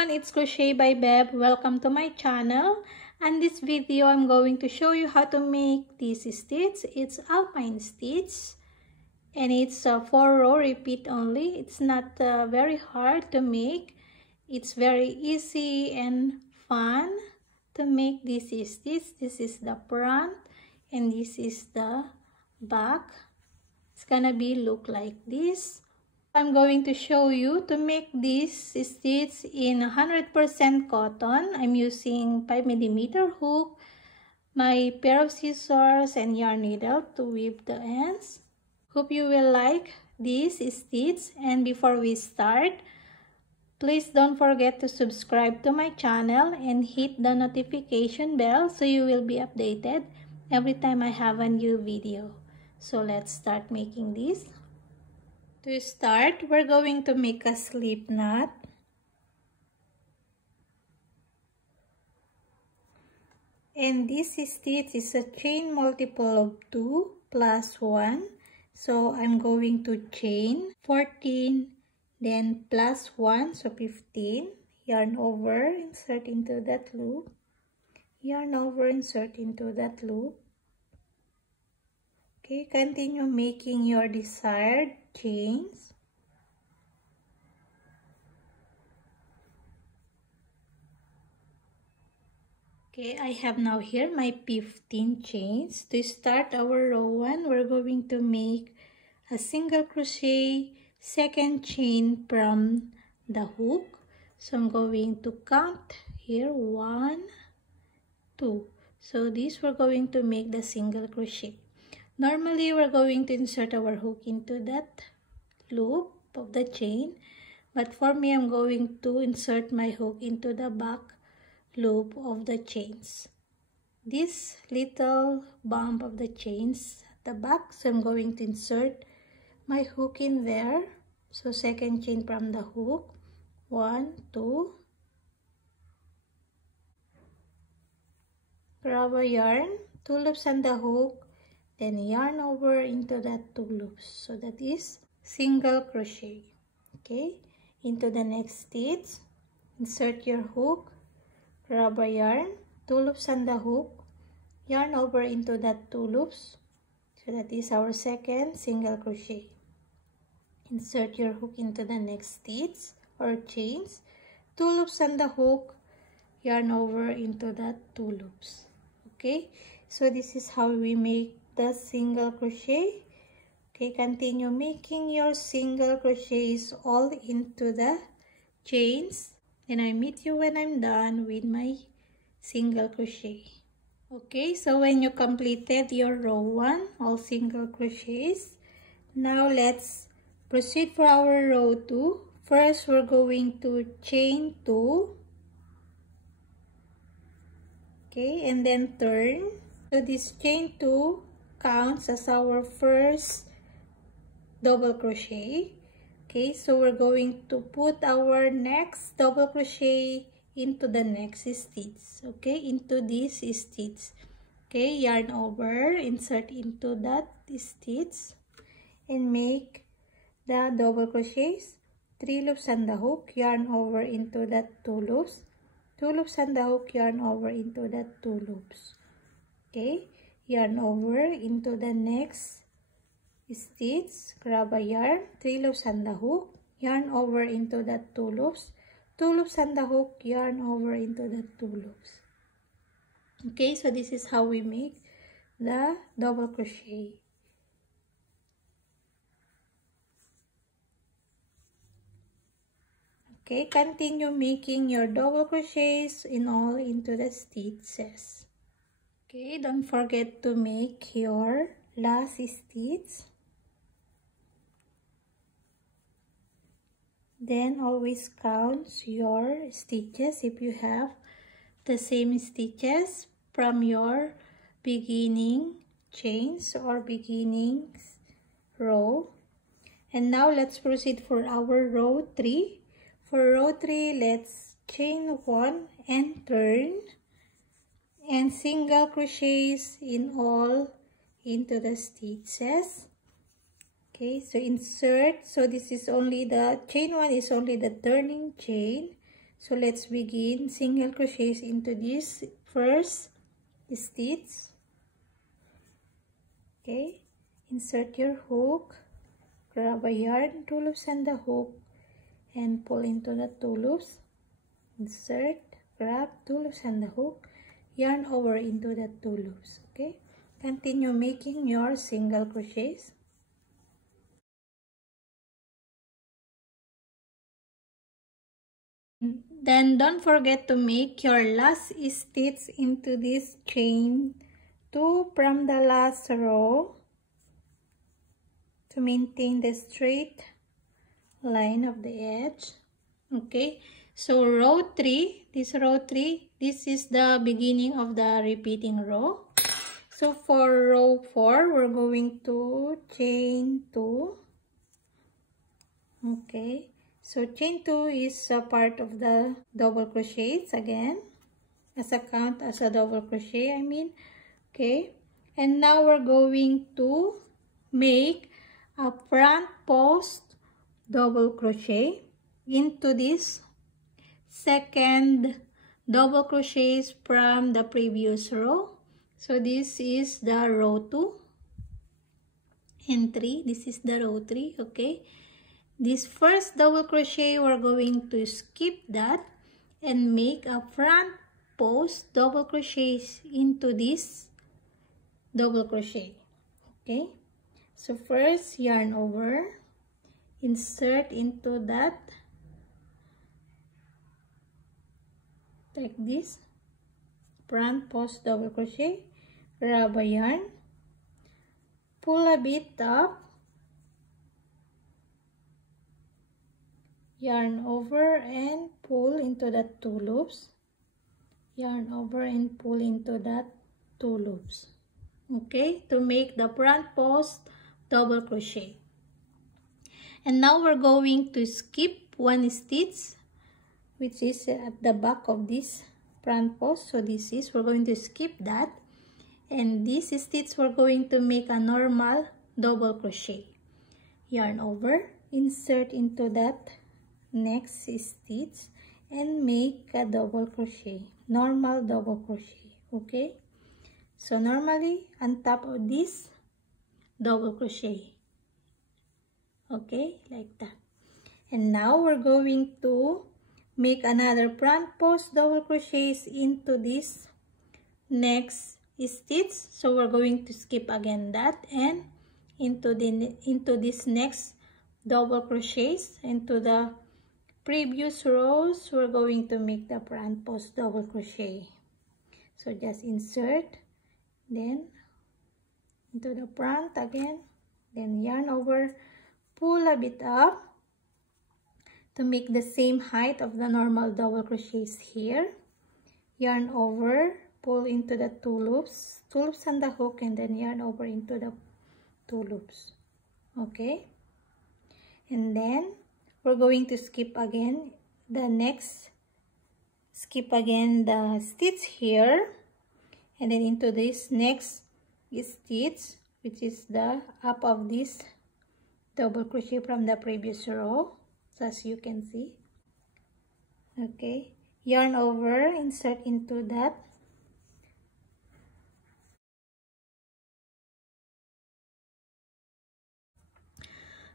everyone, it's Crochet by Beb. Welcome to my channel. And this video I'm going to show you how to make this stitch. It's Alpine stitch and it's a 4-row repeat only. It's not very hard to make. It's very easy and fun to make this stitch. This is the front and this is the back. It's gonna be look like this. I'm going to show you to make this stitch in 100% cotton. I'm using 5mm hook, my pair of scissors and yarn needle to weave the ends. Hope you will like this stitch, and before we start, please don't forget to subscribe to my channel and hit the notification bell so you will be updated every time I have a new video. So let's start making this. To start, we're going to make a slip knot. And this stitch is a chain multiple of 2 plus 1. So I'm going to chain 14, then plus 1, so 15. Yarn over, insert into that loop. Yarn over, insert into that loop. Okay, continue making your desired chains. Okay, I have now here my 15 chains. To start our row 1, we're going to make a single crochet, second chain from the hook. So I'm going to count here 1, 2. So this we're going to make the single crochet. Normally, we're going to insert our hook into that loop of the chain. But for me, I'm going to insert my hook into the back loop of the chains. This little bump of the chains at the back. So I'm going to insert my hook in there. So second chain from the hook. 1, 2. Grab a yarn. 2 loops on the hook. Then yarn over into that 2 loops. So that is single crochet. Okay, into the next stitch, insert your hook, grab a yarn, 2 loops on the hook, yarn over into that 2 loops. So that is our second single crochet. Insert your hook into the next stitch or chains, 2 loops on the hook, yarn over into that 2 loops. Okay, so this is how we make the single crochet. Okay, continue making your single crochets all into the chains, and I meet you when I'm done with my single crochet. Okay, so when you completed your row 1, all single crochets, now let's proceed for our row 2. First, we're going to chain 2. Okay, and then turn. So this chain 2 counts as our first double crochet. Okay, so we're going to put our next double crochet into the next stitch. Okay, into this stitch. Okay, yarn over, insert into that stitch and make the double crochets. 3 loops on the hook, yarn over into that 2 loops. 2 loops on the hook, yarn over into that 2 loops. Okay, yarn over into the next stitch, grab a yarn, 3 loops on the hook, yarn over into that 2 loops, 2 loops on the hook, yarn over into that 2 loops. Okay, so this is how we make the double crochet. Okay, continue making your double crochets in all into the stitches. Okay, don't forget to make your last stitch. Then always count your stitches if you have the same stitches from your beginning chains or beginning row. And now let's proceed for our row 3. For row 3, let's chain 1 and turn. And single crochets in all into the stitches. Okay, so insert. So this is only the chain 1 is only the turning chain. So let's begin single crochets into this first stitch. Okay, insert your hook, grab a yarn, 2 loops and the hook, and pull into the 2 loops. Insert, grab, 2 loops and the hook, yarn over into the 2 loops. Okay, continue making your single crochets. Then don't forget to make your last stitch into this chain 2 from the last row to maintain the straight line of the edge. Okay, so row 3, this is the beginning of the repeating row. So for row 4, we're going to chain 2. Okay, so chain 2 is a part of the double crochets again, as a count as a double crochet, I mean. Okay, and now we're going to make a front post double crochet into this second double crochets from the previous row. So this is the row 2 and 3. This is the row 3. Okay, this first double crochet, we're going to skip that and make a front post double crochets into this double crochet. Okay, so first yarn over, insert into that like this, front post double crochet, grab a yarn, pull a bit up, yarn over and pull into the 2 loops, yarn over and pull into that 2 loops. Okay, to make the front post double crochet. And now we're going to skip 1 stitch, which is at the back of this front post. So this is, we're going to skip that, and this stitch we're going to make a normal double crochet. Yarn over, insert into that next stitch and make a double crochet, normal double crochet. Okay, so normally on top of this double crochet. Okay, like that. And now we're going to make another front post double crochets into this next stitch. So we're going to skip again that and into this next double crochets into the previous rows. We're going to make the front post double crochet. So just insert, then into the front again, then yarn over, pull a bit up to make the same height of the normal double crochets here, yarn over, pull into the 2 loops, 2 loops on the hook, and then yarn over into the 2 loops. Okay, and then we're going to skip again the stitch here, and then into this next stitch, which is the up of this double crochet from the previous row, so as you can see. Okay, yarn over, insert into that,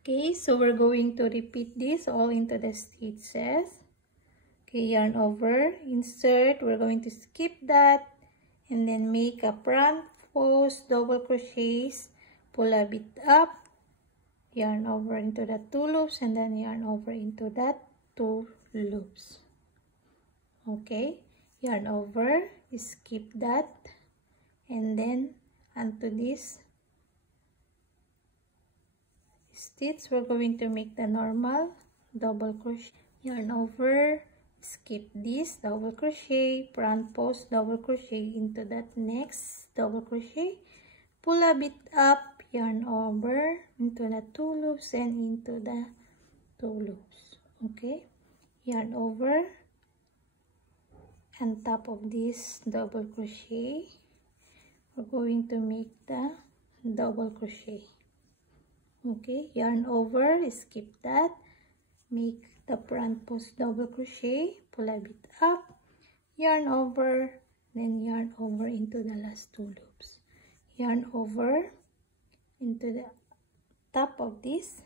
okay, so we're going to repeat this all into the stitches. Okay, yarn over, insert, we're going to skip that and then make a front post double crochets, pull a bit up, yarn over into the 2 loops, and then yarn over into that 2 loops. Okay, yarn over, skip that, and then onto this stitch we're going to make the normal double crochet. Yarn over, skip this double crochet, front post double crochet into that next double crochet, pull a bit up, yarn over into the 2 loops and into the 2 loops. Okay, yarn over, on top of this double crochet we're going to make the double crochet. Okay, yarn over, skip that, make the front post double crochet, pull a bit up, yarn over, then yarn over into the last 2 loops, yarn over into the top of this.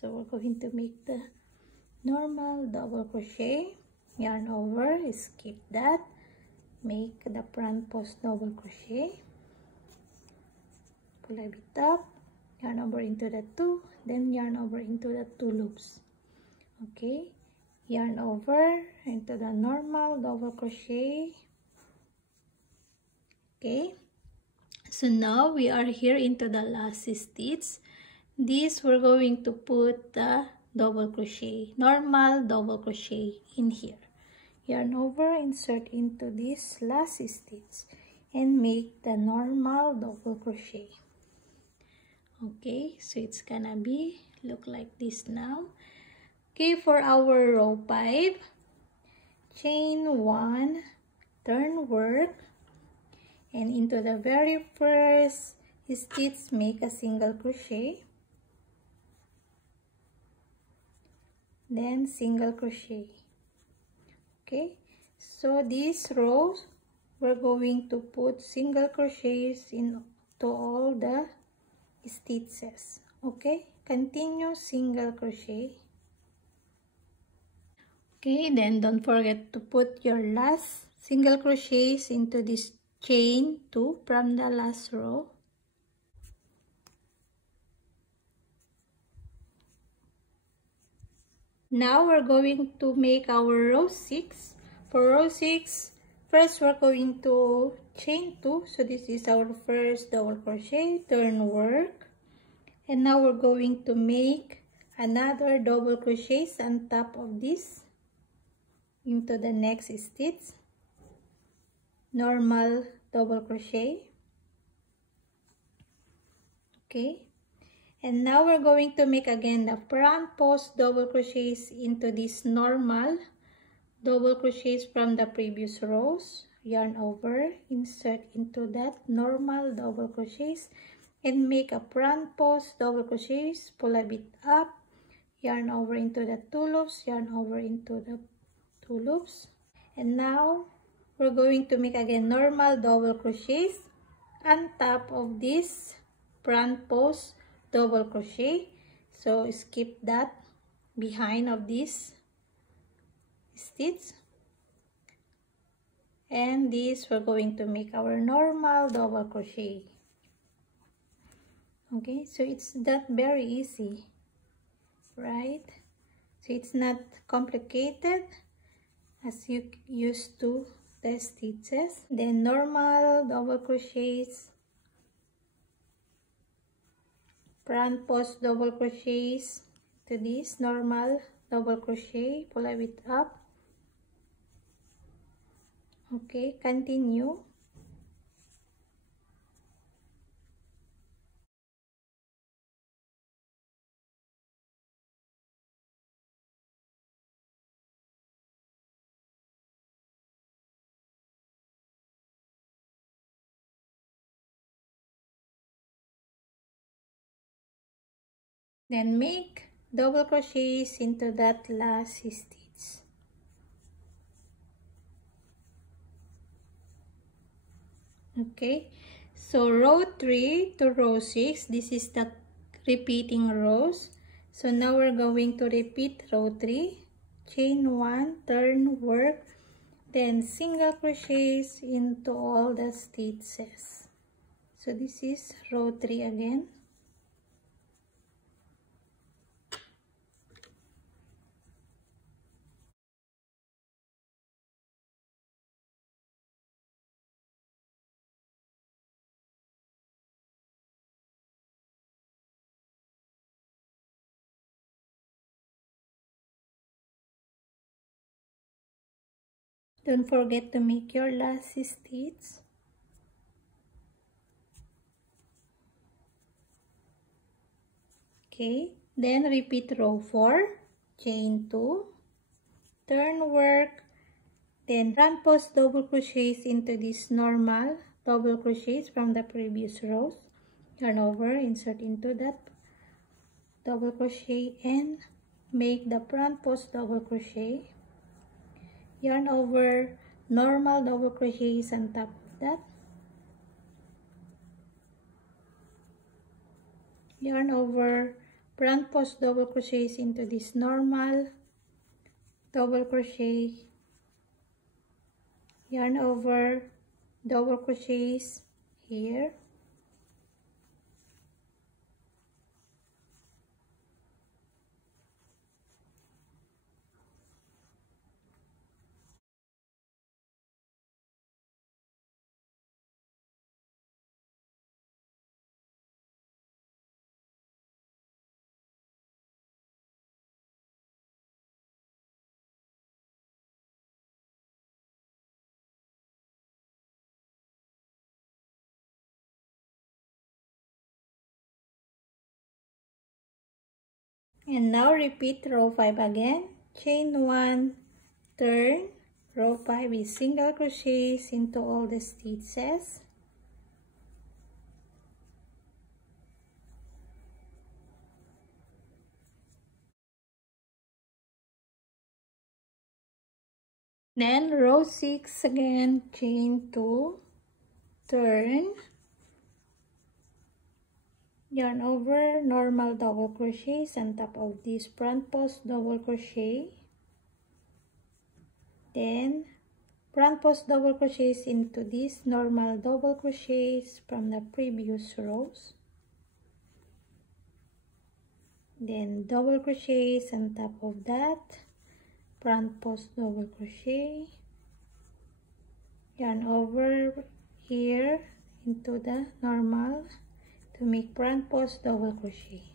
So we're going to make the normal double crochet, yarn over, skip that, make the front post double crochet, pull a bit up, yarn over into the 2, then yarn over into the 2 loops. Okay, yarn over into the normal double crochet. Okay, so now we are here into the last stitch. This we're going to put the double crochet, normal double crochet in here. Yarn over, insert into this last stitch and make the normal double crochet. Okay, so it's gonna be look like this now. Okay, for our row 5, chain 1, turn work, and into the very first stitch make a single crochet, then single crochet. Okay, so these rows we're going to put single crochets into all the stitches. Okay, continue single crochet. Okay, then don't forget to put your last single crochets into this chain 2 from the last row. Now we're going to make our row 6. For row 6, first we're going to chain 2. So this is our first double crochet, turn work. And now we're going to make another double crochets on top of this into the next stitch, normal double crochet. Okay, and now we're going to make again the front post double crochets into this normal double crochets from the previous rows. Yarn over, insert into that normal double crochets and make a front post double crochets, pull a bit up, yarn over into the 2 loops, yarn over into the 2 loops. And now we're going to make again normal double crochets on top of this front post double crochet. So skip that behind of this stitch, and this we're going to make our normal double crochet. Okay, so it's not very easy, right? So it's not complicated as you used to the stitches. Then normal double crochets, front post double crochets to this normal double crochet, pull a bit up. Okay, continue. Then make double crochets into that last stitch. Okay, so row 3 to row 6, this is the repeating rows. So now we're going to repeat row 3, chain 1, turn work, then single crochets into all the stitches. So this is row 3 again. Don't forget to make your last stitch. Okay, then repeat row 4, chain 2, turn work, then front post double crochets into this normal double crochets from the previous rows. Yarn over, insert into that double crochet and make the front post double crochet. yarn over normal double crochets on top of that, yarn over front post double crochets into this normal double crochet, yarn over double crochets here, and now repeat row 5 again, chain 1, turn, row 5 with single crochets into all the stitches, then row 6 again, chain 2, turn, yarn over normal double crochets on top of this front post double crochet, then front post double crochets into this normal double crochets from the previous rows, then double crochets on top of that, front post double crochet, yarn over here into the normal to make front post double crochet.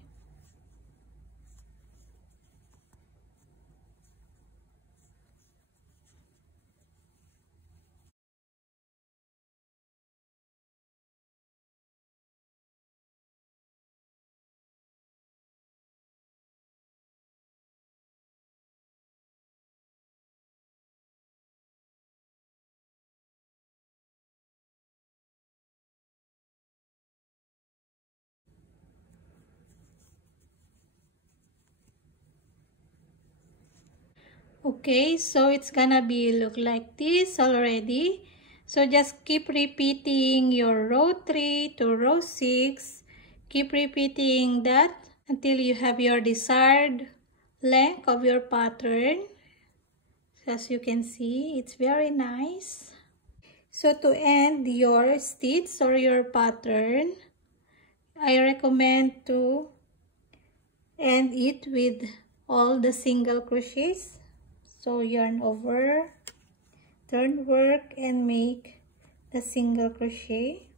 Okay, so it's gonna be look like this already. So just keep repeating your row 3 to row 6. Keep repeating that until you have your desired length of your pattern. As you can see, it's very nice. So to end your stitch or your pattern, I recommend to end it with all the single crochets. So yarn over, turn work and make the single crochet.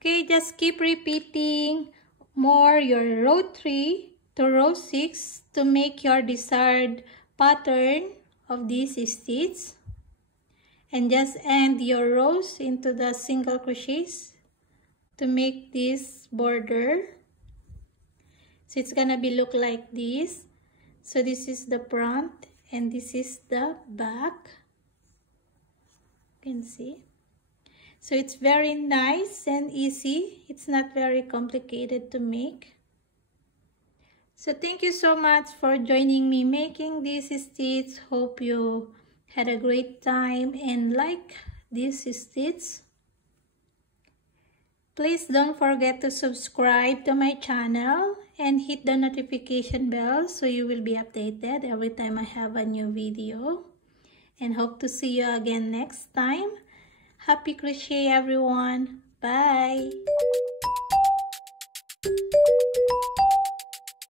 Okay, just keep repeating more your row 3 to row 6 to make your desired pattern of this stitch. And just end your rows into the single crochets to make this border. So it's gonna be look like this. So this is the front and this is the back. You can see. So it's very nice and easy. It's not very complicated to make. So thank you so much for joining me making this stitch. Hope you had a great time and like this stitch. Please don't forget to subscribe to my channel and hit the notification bell so you will be updated every time I have a new video. And hope to see you again next time. Happy crochet everyone. Bye.